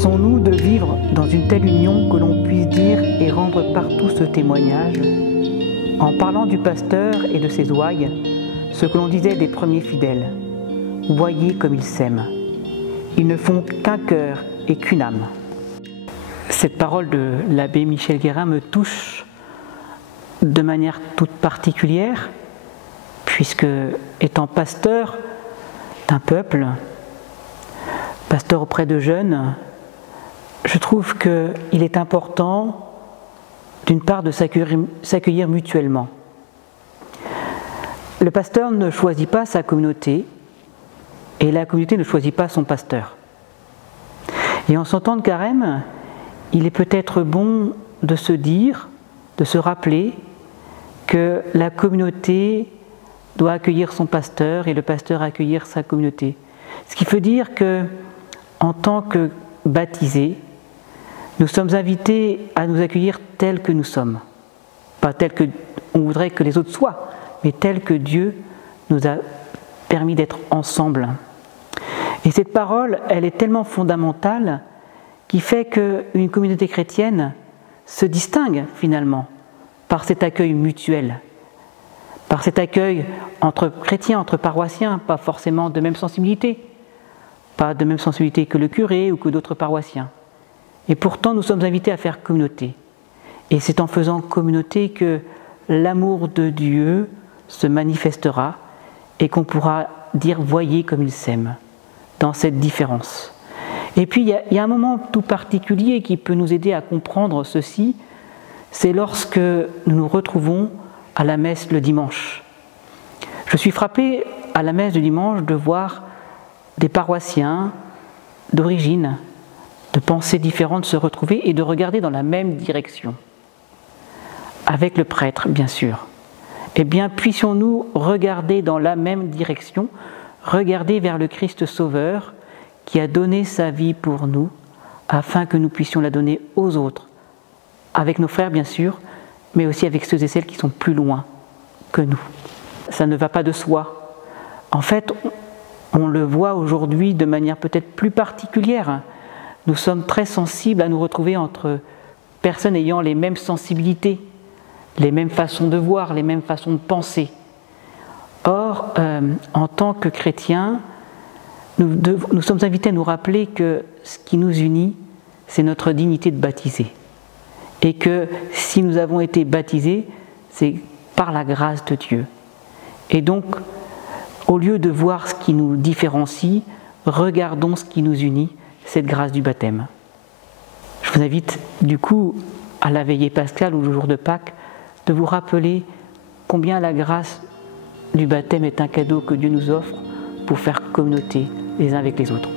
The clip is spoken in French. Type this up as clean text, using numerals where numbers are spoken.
S'efforçons-nous de vivre dans une telle union que l'on puisse dire et rendre partout ce témoignage, en parlant du pasteur et de ses ouailles, ce que l'on disait des premiers fidèles. Voyez comme ils s'aiment. Ils ne font qu'un cœur et qu'une âme. Cette parole de l'abbé Michel Guérin me touche de manière toute particulière, puisque étant pasteur d'un peuple, pasteur auprès de jeunes, je trouve qu'il est important, d'une part, de s'accueillir mutuellement. Le pasteur ne choisit pas sa communauté et la communauté ne choisit pas son pasteur. Et en son temps de carême, il est peut-être bon de se dire, de se rappeler que la communauté doit accueillir son pasteur et le pasteur accueillir sa communauté. Ce qui veut dire que, en tant que baptisés, nous sommes invités à nous accueillir tels que nous sommes. Pas tels qu'on voudrait que les autres soient, mais tels que Dieu nous a permis d'être ensemble. Et cette parole, elle est tellement fondamentale qui fait qu'une communauté chrétienne se distingue finalement par cet accueil mutuel, par cet accueil entre chrétiens, entre paroissiens, pas forcément de même sensibilité, pas de même sensibilité que le curé ou que d'autres paroissiens. Et pourtant, nous sommes invités à faire communauté. Et c'est en faisant communauté que l'amour de Dieu se manifestera et qu'on pourra dire « voyez comme il s'aime » dans cette différence. Et puis, il y a un moment tout particulier qui peut nous aider à comprendre ceci, c'est lorsque nous nous retrouvons à la messe le dimanche. Je suis frappé à la messe du dimanche de voir des paroissiens d'origine, de pensées différentes se retrouver et de regarder dans la même direction, avec le prêtre bien sûr. Eh bien, puissions-nous regarder dans la même direction, regarder vers le Christ Sauveur qui a donné sa vie pour nous, afin que nous puissions la donner aux autres, avec nos frères bien sûr, mais aussi avec ceux et celles qui sont plus loin que nous. Ça ne va pas de soi. En fait, on le voit aujourd'hui de manière peut-être plus particulière. Nous sommes très sensibles à nous retrouver entre personnes ayant les mêmes sensibilités, les mêmes façons de voir, les mêmes façons de penser. Or, en tant que chrétiens, nous sommes invités à nous rappeler que ce qui nous unit, c'est notre dignité de baptisé. Et que si nous avons été baptisés, c'est par la grâce de Dieu. Et donc, au lieu de voir ce qui nous différencie, regardons ce qui nous unit, cette grâce du baptême. Je vous invite du coup à la veillée pascale ou le jour de Pâques de vous rappeler combien la grâce du baptême est un cadeau que Dieu nous offre pour faire communauté les uns avec les autres.